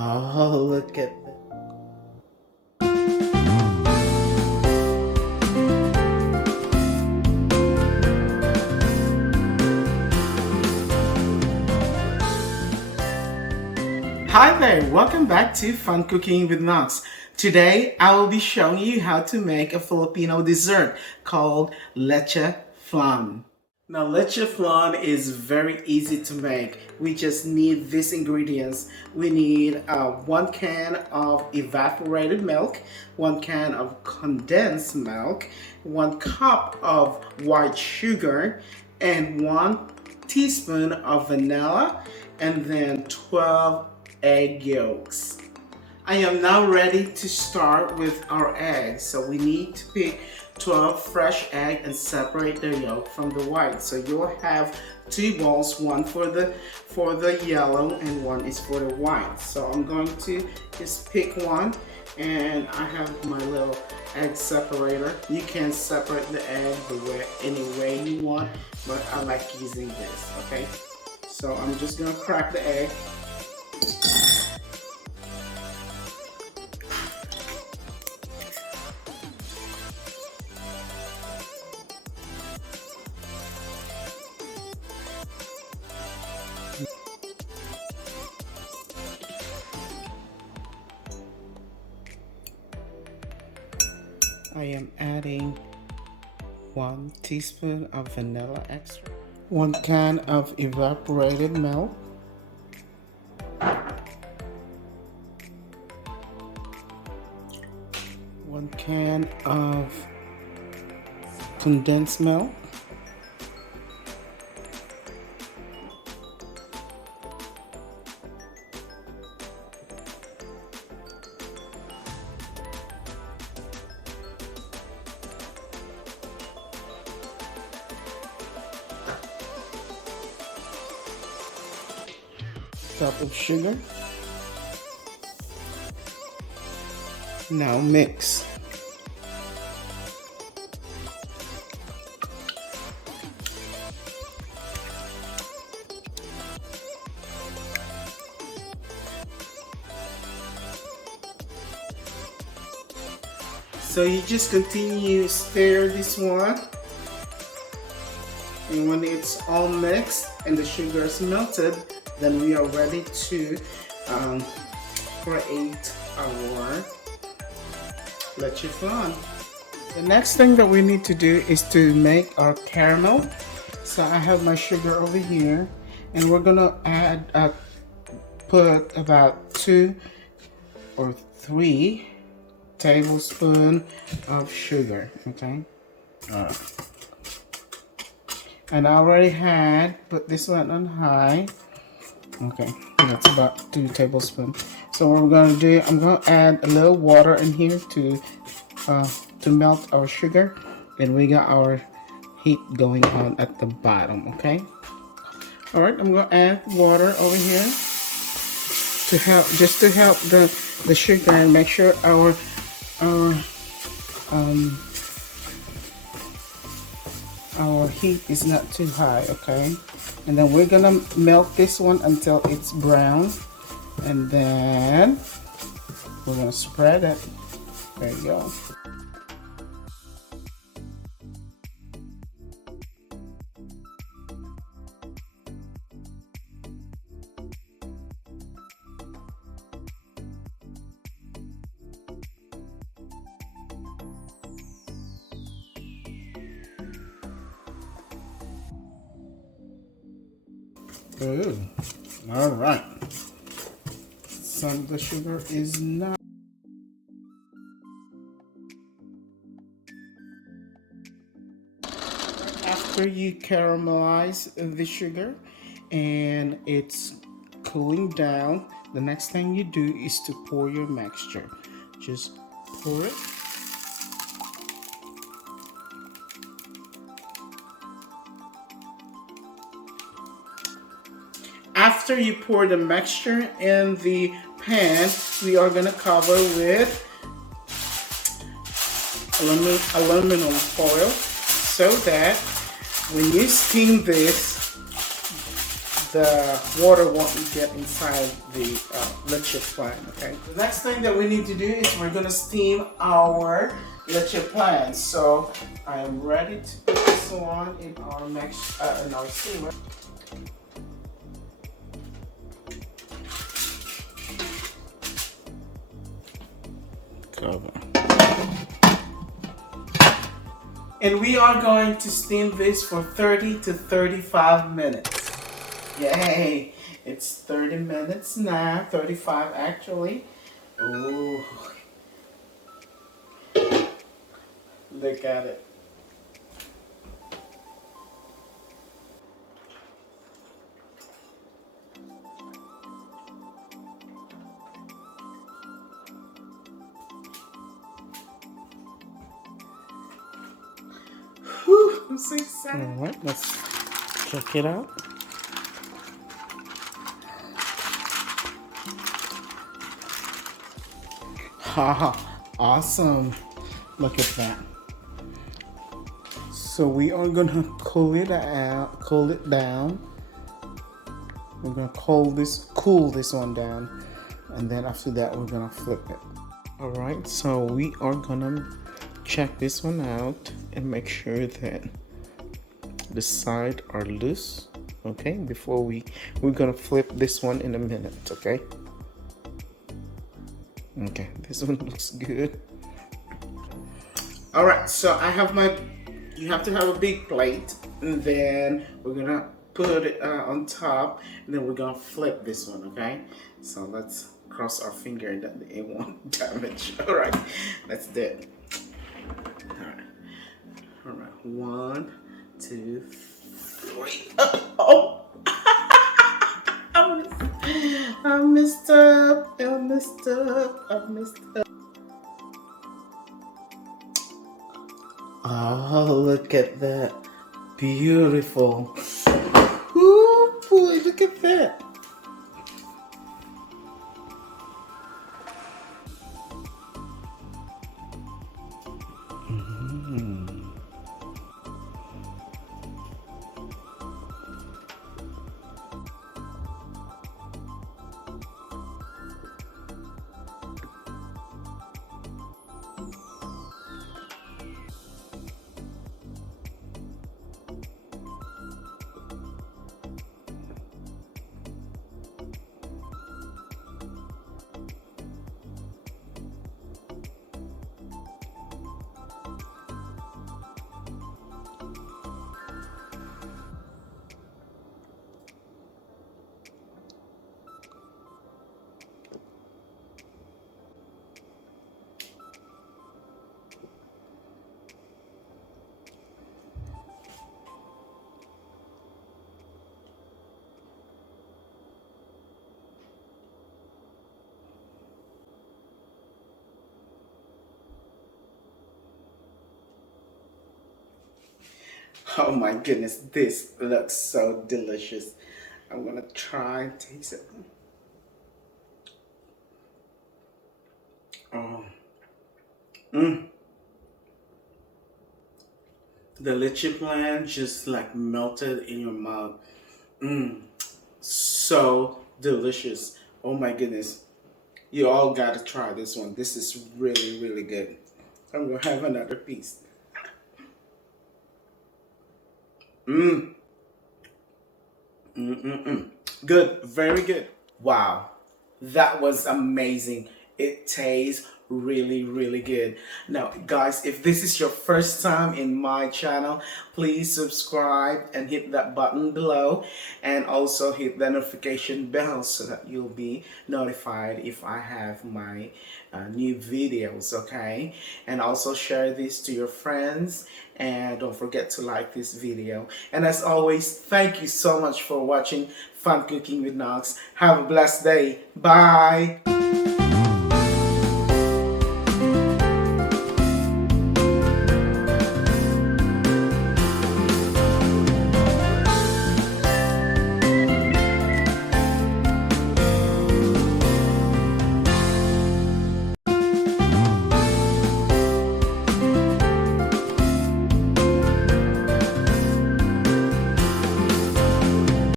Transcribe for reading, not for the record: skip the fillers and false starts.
Oh, look at that. Hi there, welcome back to Fun Cooking with Knox. Today I will be showing you how to make a Filipino dessert called Leche Flan. Now Leche Flan is very easy to make. We just need these ingredients. We need 1 can of evaporated milk, 1 can of condensed milk, 1 cup of white sugar, and 1 teaspoon of vanilla, and then 12 egg yolks. I am now ready to start with our eggs. So we need to pick 12 fresh eggs and separate the yolk from the white. So you'll have 2 bowls, one for the yellow and one is for the white. So I'm going to just pick one, and I have my little egg separator. You can separate the egg any way you want, but I like using this, okay? So I'm just gonna crack the egg. I am adding 1 teaspoon of vanilla extract, 1 can of evaporated milk, 1 can of condensed milk, cup of sugar. Now mix. So you just continue to stir this one, and when it's all mixed and the sugar is melted, then we are ready to create our Leche Flan. The next thing that we need to do is to make our caramel. So I have my sugar over here, and we're gonna put about 2 or 3 tablespoons of sugar, okay? And I already put this one on high. Okay, that's about 2 tablespoons. So what we're gonna do, I'm gonna add a little water in here to melt our sugar, and we got our heat going on at the bottom. Okay. All right, I'm gonna add water over here to help the sugar and make sure our heat is not too high. Okay. And then we're gonna melt this one until it's brown, and then we're gonna spread it. There you go. Good. All right. Some of the sugar is not. After you caramelize the sugar and it's cooling down, the next thing you do is to pour your mixture. Just pour it. After you pour the mixture in the pan, we are going to cover with aluminum foil so that when you steam this, the water won't get inside the leche flan. Okay. The next thing that we need to do is we're gonna steam our leche flan. So I am ready to put this one in our steamer. Cover. And we are going to steam this for 30 to 35 minutes. Yay! It's 30 minutes now, 35 actually. Ooh. Look at it. Whew, I'm so excited. Alright, let's check it out. Haha, awesome. Look at that. So we are gonna cool it down. We're gonna cool this one down, and then after that we're gonna flip it. All right, so we are gonna check this one out and make sure that the sides are loose. Okay, before we're gonna flip this one in a minute. Okay. Okay, this one looks good. All right, so I have you have to have a big plate, and then we're gonna put it on top, and then we're gonna flip this one, okay? So let's cross our finger that it won't damage. All right, let's do it. All right, 1, 2, 3. Oh! I messed up. Oh, look at that. Beautiful. Ooh, boy, look at that. Oh my goodness, this looks so delicious. I'm gonna try and taste it. Oh. The leche flan just like melted in your mouth. So delicious. Oh my goodness. You all gotta try this one. This is really, really good. I'm gonna have another piece. Good, very good. Wow, that was amazing. It tastes really, really good. Now, guys, if this is your first time in my channel, please subscribe and hit that button below, and also hit the notification bell so that you'll be notified if I have my new videos, okay? And also share this to your friends, and don't forget to like this video. And as always, thank you so much for watching Fun Cooking with Knox. Have a blessed day. Bye.